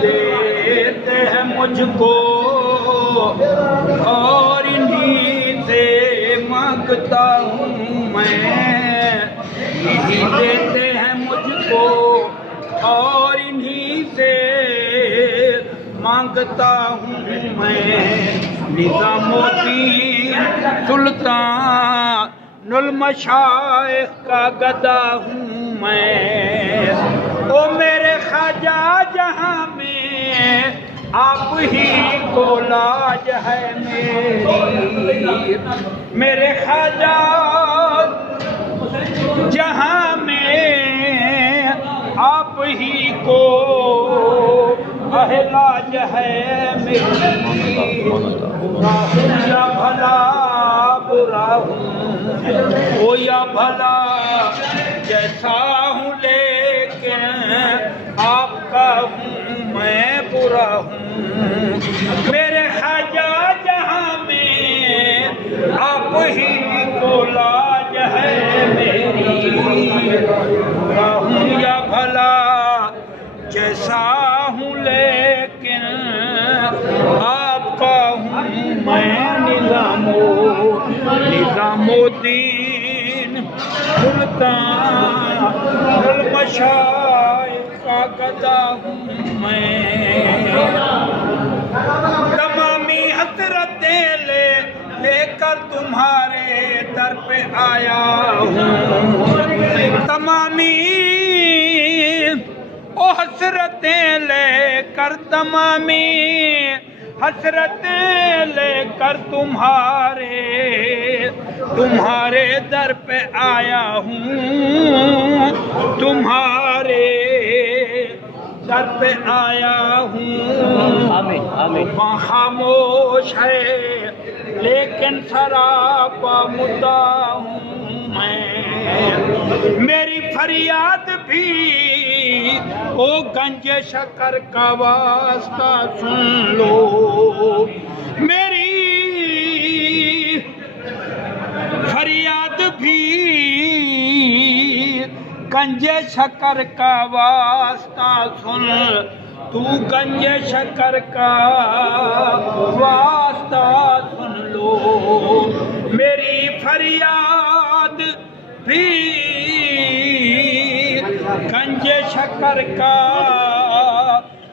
دیتے ہیں مجھ کو اور انہیں سے مانگتا ہوں میں، یہی دیتے ہیں مجھ کو اور انہیں سے مانگتا ہوں میں، نظام الدین سلطان المشائخ کا گدا ہوں میں، او میرے خواجہ جہاں میں آپ ہی کو لاج ہے میری، میرے خواجہ جہاں میں آپ ہی کو لاج ہے میری، برا ہوں یا بھلا برا ہوں، او یا بھلا جیسا ہوں لیکن آپ کا ہوں میں برا ہوں، میرے خواجہ جہاں میں آپ ہی کو لاج ہے میری، برا ہوں یا بھلا جیسا ہوں لیکن آپ کا ہوں میں، نظام الدین سلطان المشائخ کا گدا ہوں میں، تمامی حسرتیں لے کر تمہارے در پہ آیا ہوں، تمامی حسرتیں لے کر، تمامی حسرتیں لے کر تمہارے در پہ آیا ہوں، تمہارے در پہ آیا ہوں، وہاں خاموش ہے لیکن سراپا مدعا ہوں میں، میری فریاد بھی او گنج شکر کا واسطہ سن لو، میری فریاد بھی گنج شکر کا واسطہ سن، تو گنج شکر کا واسطہ سن لو، میری فریاد بھی گنج شکر کا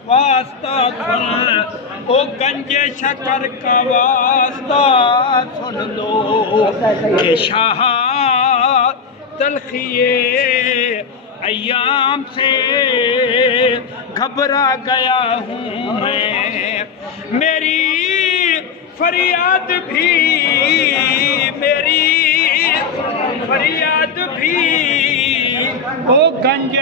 واسطہ سن، او گنج شکر کا واسطہ سن لو، کہ شاہ تلخی ایام سے گھبرا گیا ہوں میں، میری فریاد بھی او گنج